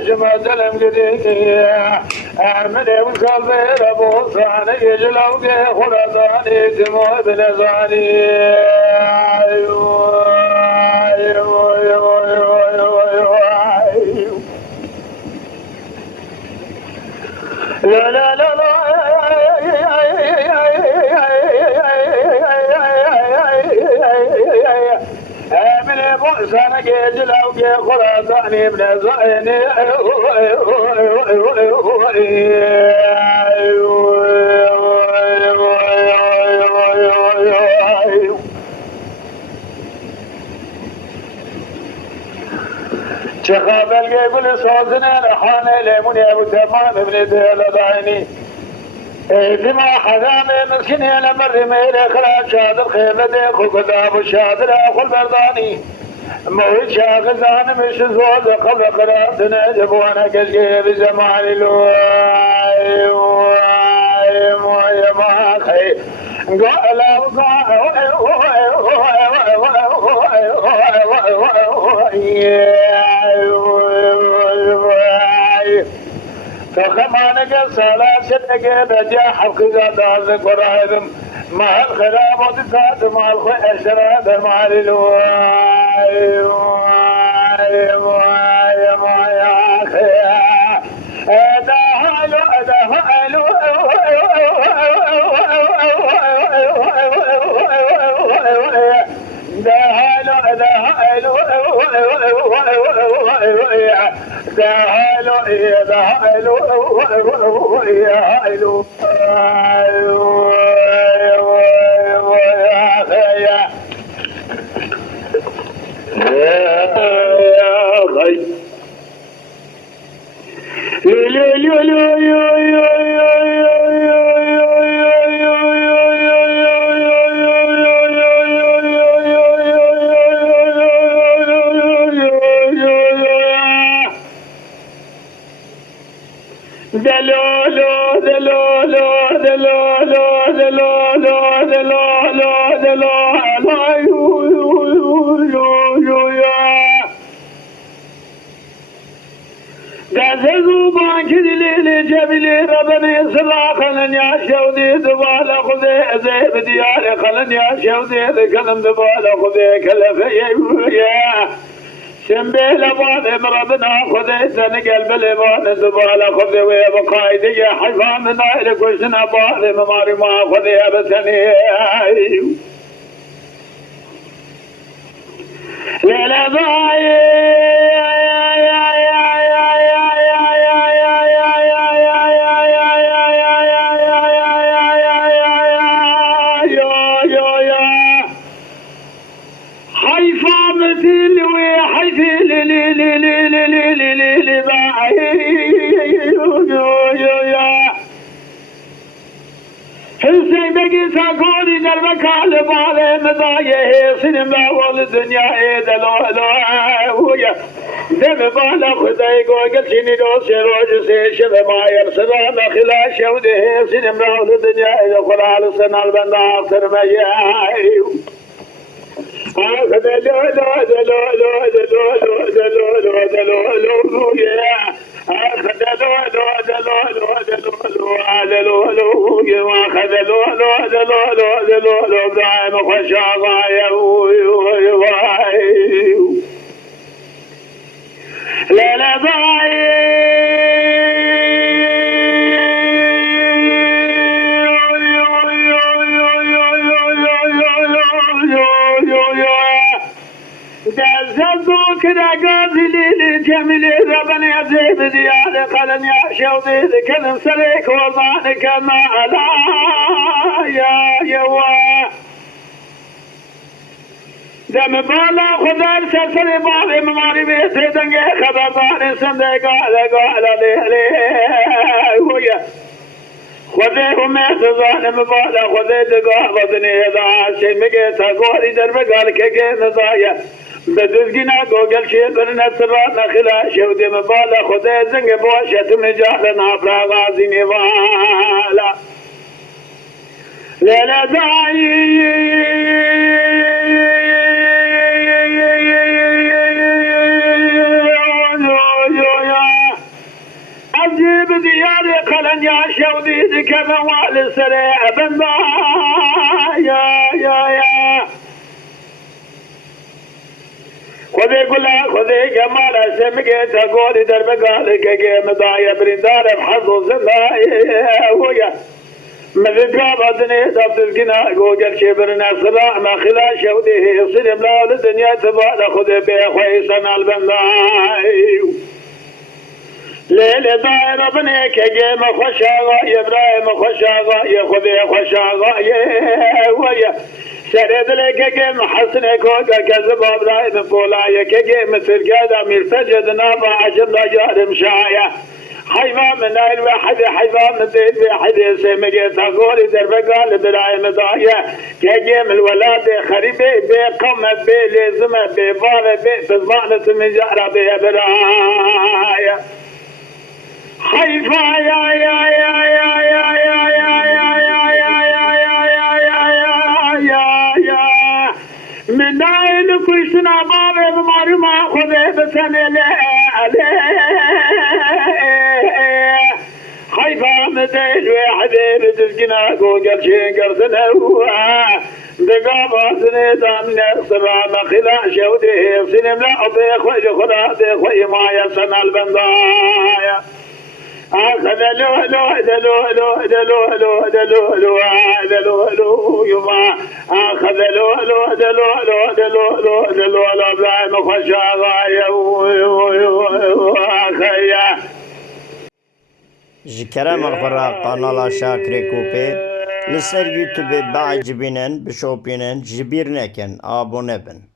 شمد المقديني أعمل وصل بير أبو صاني يجلوك خلطاني تمو ابن صاني لا لا لا لا من بوسنا جلو جي خراساني ابن زيني شخاب الجيبل صوزنا رحاني ليمون يا ابو تمام ابن ديل دايني دما حزامي مسكين يا لمر ميري خلاص شادر خيبة ديخو كتاب الشادر اخو البرداني موت شاخزان مش زوز قبل قرارتنا جبوانا كشكي بزمان الواي واي واي ما خي قال فخمانك سلاسلك بجاح القزاد قرائبم مع الخلاب وتساد مع الخشرات مع الواي واي واي واي اخي ادهلو ادهلو دهلو دهلو دهلو دهلو جبلي ربني صلاخن يا شودي دبال خذي زيد ديار خلن يا شودي كلم دبال خذي كلف يا شنبيل بعض مرضنا خذي سن قلب الإيمان دبال خذي ويبقايد يا حيفا من عيلك وشنا بعض مماري ما خذي أبسني ليلة ضايع ساكوني دربك على بالي مضايه سينما والدنيا ايد الوهوية دم بالا خداي قوقل سيني دوسي روج سي شبه ما يرسلان خلا شوده سينما والدنيا ايد خلال سنة البندا اكثر ما يهايو اخذ لو لو لو لو لو لو لو لو لو لو كده قاضي جميل ربنا يزيد ديالي قلن يا شوذي كلم سليك وضعنك ما لا يا يوا دم بالا خدار سلسل بالي مماري بيتي دنگي خبر باني سندي قال لي ويا خذي وميت ظالم بالا خذي دقاء بطني هذا شيء مقيتا قولي درب قال كيكين ضايا بدزقنا قوقل شيء برنا سراتنا خلا شودي مبالا خذي زنق بوشة مجالنا افرا غازي نوالا ليلة داي دياري قلن يا شودي ذكر والسرع بندا يا خذي قلا خذي جمال اسمك تقول درب قالك جيم ضايع برندار بحظ زلاي ويا مذكر بدني ضبط القنا جوجل شبرنا صلاح ما خلا شودي يصير بلا الدنيا تبع خذي بخويسنا البنداي ليل داير بني كجيم خشاغا ابراهيم خشاغا يا خذي خشاغا ويا سرد لك جيم حسن كوكا كذب ابراهيم فولايا كجيم سرقادا من فجد نابا عشر دجار مشايا حيفا من الواحد حيفا من بيت واحد سمجي تقول دربقال برايم ضايا كجيم الولاد خريبي بقم بلازم ببار بزمانة من جهر ببرايا حيفا يا من عين كويسنا بابي بماري ما خذي بسنة حيفا مدين وحدي بتسكنا قوجل شين قرسنا بقابة سنة من الصبا مخلا شودي سنم لا أضيخ وجخلا أضيخ وإما يسنى البندايا أخذ لو يما أخذ لو لا مخشى غاية أخيا جكرم الخرا قناة شاكري كوبي لسر يوتيوب بعجبينن بشوبينن جبيرنكن آبونه بن